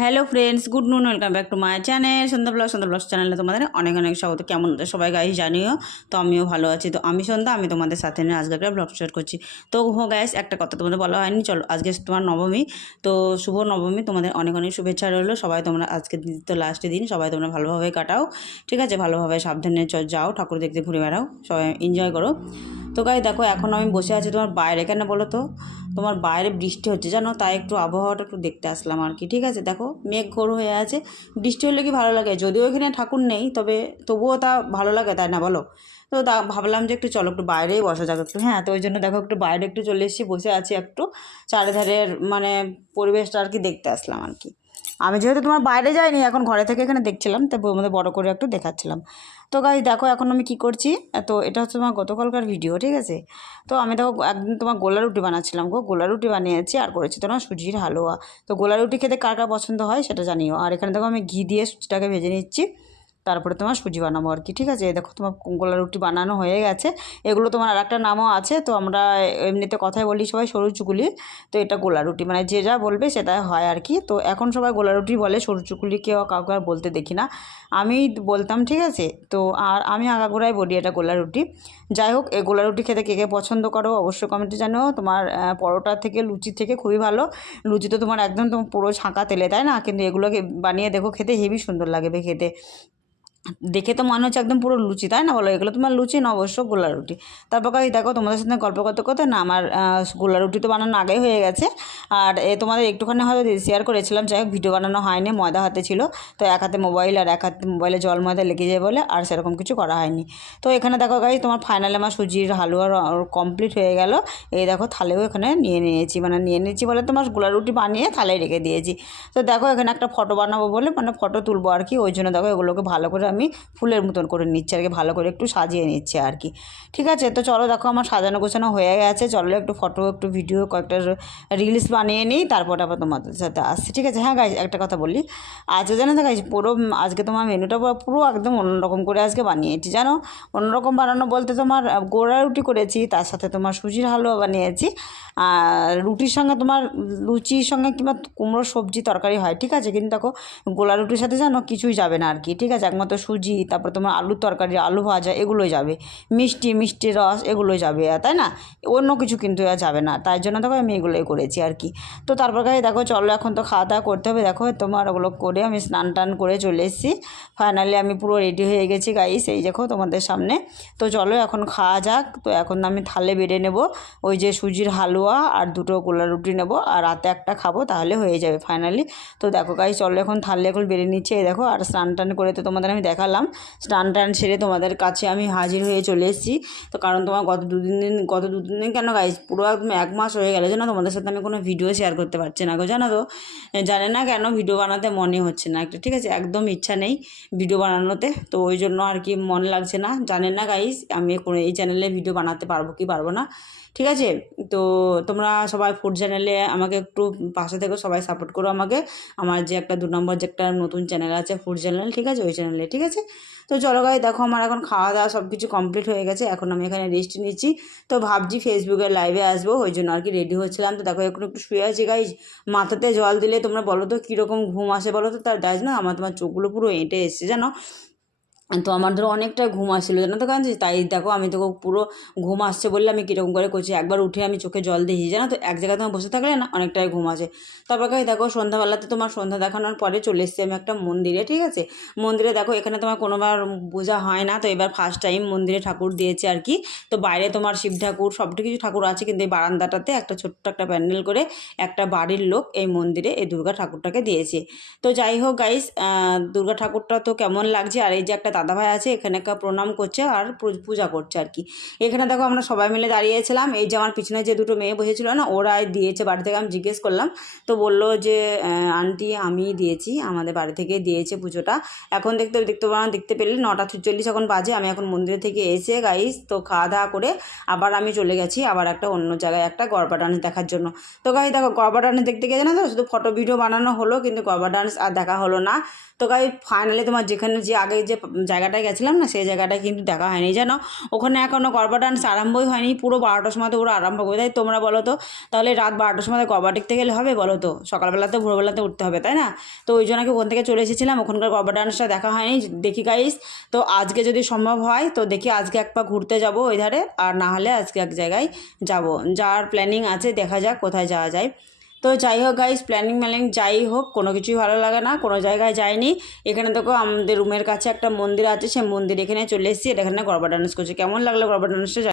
Hello friends good noon welcome back to my channel Sandhya blog Sandhya blog চ্যানেলে তোমাদের অনেক অনেক স্বাগত। কেমন সবাই গাইস জানিও তো আমিও ভালো আছি। তো আমি সন্ধ্যা, আমি তোমাদের সাথে নিয়ে আজকে একটা ব্লগ শেয়ার করছি। তো হো গাইস একটা কথা তোমাদের বলা হয়নি, চলো আজকে তোমার নবমী। তো শুভ নবমী, তোমাদের অনেক অনেক শুভেচ্ছা রইল। সবাই তোমরা আজকে তো লাস্টের দিন, সবাই তোমরা ভালোভাবে কাটাও। ঠিক আছে, ভালোভাবে সাবধানে যাও, ঠাকুর দেখতে ঘুরে বেড়াও। সবাই এনজয় করো। তো গাই দেখো, এখন আমি বসে আছি তোমার বাইরে। কেন বলো তো? তোমার বাইরে বৃষ্টি হচ্ছে, জানো? তাই একটু আবহাওয়াটা একটু দেখতে আসলাম আর কি, ঠিক আছে? দেখো, মেঘ ঘোর হয়ে আছে। বৃষ্টি হলে কি ভালো লাগে? যদিও এখানে ঠাকুর নেই, তবে তবুও তা ভালো লাগে, তাই না বলো? তো তা ভাবলাম যে একটু চলো, একটু বাইরেই বসা যাক একটু হ্যাঁ? তো ওই জন্য দেখো, একটু বাইরে একটু চলে এসেছি, বসে আছি একটু। চারিধারের মানে পরিবেশটা আর কি দেখতে আসলাম আর কি। আমি যেহেতু তোমার বাইরে যাইনি, এখন ঘরে থেকে এখানে দেখছিলাম মধ্যে বড় করে একটু দেখাচ্ছিলাম। তো গাই দেখো এখন আমি কি করছি? তো এটা হচ্ছে তোমার গতকালকার ভিডিও ঠিক আছে? তো আমি দেখো একদিন তোমার গোলা রুটি বানাচ্ছিলাম গো। গোলা রুটি বানিয়েছি আর করেছি তোমার সুজির হালুয়া। তো গোলা রুটি খেতে কার কার পছন্দ হয় সেটা জানিও। আর এখানে দেখো আমি ঘি দিয়ে সুজিটাকে ভেজে নিচ্ছি। তারপরে তোমার সুজি বানাবো আর কি, ঠিক আছে? দেখো তোমার গোলা রুটি বানানো হয়ে গেছে। এগুলো তোমার আর একটা নামও আছে, তো আমরা এমনিতে কথায় বলি সবাই সরু চুকুলি, তো এটা গোলা রুটি মানে যে যা বলবে সেটাই হয় আর কি। তো এখন সবাই গোলা রুটি বলে, সরু চুকুলি কেউ কাউকে আর বলতে দেখি না। আমি বলতাম, ঠিক আছে? তো আর আমি আগাগোড়াই বলি এটা গোলা রুটি। যাই হোক, এই গোলা রুটি খেতে কে কে পছন্দ করো অবশ্যই কমেন্টে জানো তোমার পরোটা থেকে লুচি থেকে খুবই ভালো। লুচি তো তোমার একদম তোমার পুরো ছাঁকা তেলে, তাই না? কিন্তু এগুলোকে বানিয়ে দেখো, খেতে হেভি সুন্দর লাগবে খেতে। দেখে তো মনে হচ্ছে একদম পুরো লুচি, তাই না বলো? এগুলো তোমার লুচি না, অবশ্য গোলা রুটি। তারপর কাজ দেখো, তোমাদের সাথে গল্প করতে করতে না আমার গোলা রুটি তো বানানো আগেই হয়ে গেছে। আর এ তোমাদের একটুখানি হয়তো শেয়ার করেছিলাম, যাই হোক ভিডিও বানানো হয়নি, ময়দা হাতে ছিল। তো এক হাতে মোবাইল আর এক হাতে মোবাইলে জল ময়দা লেগে যায় বলে, আর সেরকম কিছু করা হয়নি। তো এখানে দেখো গাই তোমার ফাইনালে আমার সুজির হালুয়া কমপ্লিট হয়ে গেল। এই দেখো থালেও এখানে নিয়ে নিয়েছি মানে নিয়ে নিয়েছি বলে তোমার গোলা রুটি বানিয়ে থালায় রেখে দিয়েছি। তো দেখো এখানে একটা ফটো বানাবো বলে মানে ফটো তুলবো আর কি, ওই জন্য দেখো এগুলোকে ভালো করে আমি ফুলের মতন করে নিচ্ছি আর কি ভালো করে একটু সাজিয়ে নিচ্ছি আর কি ঠিক আছে? তো চলো দেখো আমার সাজানো গোছানো হয়ে গেছে। চলো একটু ফটো একটু ভিডিও কয়েকটা রিলস বানিয়ে নিই, তারপর আবার তোমাদের সাথে আসছি। ঠিক আছে? হ্যাঁ গাইজ একটা কথা বলি। আজকে জানো তো গাইজ পুরো আজকে তোমার মেনুটা পুরো একদম অন্যরকম করে আজকে বানিয়েছি, জানো? অন্যরকম বানানো বলতে তোমার গোড়া রুটি করেছি, তার সাথে তোমার সুজির হালুয়া বানিয়েছি, আর রুটির সঙ্গে তোমার লুচির সঙ্গে কিংবা কুমড়ো সবজি তরকারি হয়, ঠিক আছে? কিন্তু দেখো গোলা রুটির সাথে জানো, কিছুই যাবে না আর কি ঠিক আছে? একমাত্র সুজি, তারপর তোমার আলুর তরকারি, আলু ভাজা, এগুলোই যাবে। মিষ্টি মিষ্টি রস, এগুলোই যাবে, তাই না? অন্য কিছু কিন্তু যাবে না। তাই জন্য দেখো আমি এগুলোই করেছি আর কি। তো তারপর গায়ে দেখো, চলো এখন তো খাওয়া দাওয়া করতে হবে। দেখো তোমার ওগুলো করে আমি স্নান টান করে চলে এসেছি। ফাইনালি আমি পুরো রেডি হয়ে গেছি গাইস, এই দেখো তোমাদের সামনে। তো চলো এখন খাওয়া যাক। তো এখন আমি থালে বেড়ে নেব। ওই যে সুজির হালুয়া আর দুটো গোলা রুটি নেব। আর রাতে একটা খাব, তাহলে হয়ে যাবে ফাইনালি তো দেখো গাই চলো এখন থালে এখন বেড়ে নিচ্ছে। এই দেখো, আর স্নান টান করে তো তোমাদের আমি দেখালাম। স্নান টান সেরে তোমাদের কাছে আমি হাজির হয়ে চলে এসেছি। তো কারণ তোমার গত দুদিন দিন, গত দুদিন দিন কেন গাইজ পুরো একদম এক মাস হয়ে গেলে জানো তোমাদের সাথে আমি কোনো ভিডিও শেয়ার করতে পারছি না গো, জানো তো? জানে না কেন ভিডিও বানাতে মনে হচ্ছে না একটা, ঠিক আছে? একদম ইচ্ছা নেই ভিডিও বানানোতে। তো ওই জন্য আর কি মন লাগছে না। জানেন না গাইজ আমি কোনো এই চ্যানেলে ভিডিও বানাতে পারব কি পারব না। ঠিক আছে? তো তোমরা সবাই ফুড চ্যানেলে আমাকে একটু পাশে থেকে, সবাই সাপোর্ট করো আমাকে। আমার যে একটা দু নম্বর যে একটা নতুন চ্যানেল আছে ফুড চ্যানেল ঠিক আছে? ওই চ্যানেলে ঠিক আছে? তো চলো গাই দেখো আমার এখন খাওয়া দাওয়া সব কিছু কমপ্লিট হয়ে গেছে। এখন আমি এখানে রেস্ট নিচ্ছি। তো ভাবছি ফেসবুকে লাইভে আসব, ওই জন্য আর কি রেডি হচ্ছিলাম। তো দেখো, এখন একটু শুয়ে আছি গাই মাথাতে জল দিলে তোমরা বলো তো কীরকম ঘুম আসে বলো তো? তার দায় না, আমার তোমার চোখগুলো পুরো এঁটে এসছে, জানো? তো আমার ধরো অনেকটা ঘুম আসছিল, জানো তো কারণ তাই দেখো আমি তোকে পুরো ঘুম আসছে বললে আমি কীরকম করে করছি। একবার উঠে আমি চোখে জল দিয়েছি, জানো তো? এক জায়গায় তোমার বসে থাকলে না অনেকটাই ঘুম আসে। তারপর কাজ দেখো সন্ধ্যাবেলাতে তোমার সন্ধ্যা দেখানোর পরে চলে এসেছি আমি একটা মন্দিরে, ঠিক আছে? মন্দিরে দেখো এখানে তোমার কোনোবার বোঝা হয় না, তো এবার ফার্স্ট টাইম মন্দিরে ঠাকুর দিয়েছে আর কি। তো বাইরে তোমার শিব ঠাকুর সব কিছু ঠাকুর আছে, কিন্তু এই বারান্দাটাতে একটা ছোট্ট একটা প্যান্ডেল করে একটা বাড়ির লোক এই মন্দিরে এই দুর্গা ঠাকুরটাকে দিয়েছে। তো যাই হোক গাইস দুর্গা ঠাকুরটা তো কেমন লাগছে, আর এই যে একটা দাদাভাই আছে এখানে প্রণাম করছে আর পূজা করছে আর কি। এখানে দেখো আমরা সবাই মিলে দাঁড়িয়েছিলাম। এই যে আমার পিছনে যে দুটো মেয়ে বসেছিল না ওরাই দিয়েছে বাড়ি থেকে, আমি জিজ্ঞেস করলাম। তো বলল যে আন্টি, আমি দিয়েছি, আমাদের বাড়ি থেকে দিয়েছে পুজোটা। এখন দেখতে দেখতে দেখতে পেলে নটা চল্লিশ এখন বাজে, আমি এখন মন্দির থেকে এসে গাইস তো খাওয়া দাওয়া করে আবার আমি চলে গেছি আবার একটা অন্য জায়গায় একটা গরবা ডান্স দেখার জন্য। তো গাই দেখো গরবা ডান্স দেখতে গেছে না তো, শুধু ফটো ভিডিও বানানো হলো, কিন্তু গরবা ডান্স আর দেখা হলো না। তো গাই ফাইনালি তোমার যেখানে যে আগে যে জায়গাটায় গেছিলাম না, সেই জায়গাটায় কিন্তু দেখা হয়নি। জানো, ওখানে এখনও গরবা ডান্স আরম্ভই হয়নি, পুরো বারোটার সময় তো ওরা আরম্ভ করবে তাই তোমরা বলো তো, তাহলে রাত বারোটার সময় গরবা দেখতে গেলে হবে বলো তো? সকালবেলা সকালবেলাতে, ভোরবেলাতে উঠতে হবে, তাই না? তো ওই জন্য ওখান থেকে চলে এসেছিলাম, ওখানকার গরবা ডান্সটা দেখা হয়নি। দেখি গাইস তো আজকে যদি সম্ভব হয়, তো দেখি আজকে এক পা ঘুরতে যাব ওই ধারে, আর না হলে আজকে এক জায়গায় যাব। যার প্ল্যানিং আছে, দেখা যাক কোথায় যাওয়া যায়। তো যাই হোক গাইস প্ল্যানিং ম্যানিং যাই হোক, কোনো কিছুই ভালো লাগে না, কোনো জায়গায় যাইনি। এখানে দেখো আমাদের রুমের কাছে একটা মন্দির আছে, সেই মন্দির এখানে চলে এসেছি। এখানে গরবা ডান্স করছে। কেমন লাগল গরবা ডান্সটা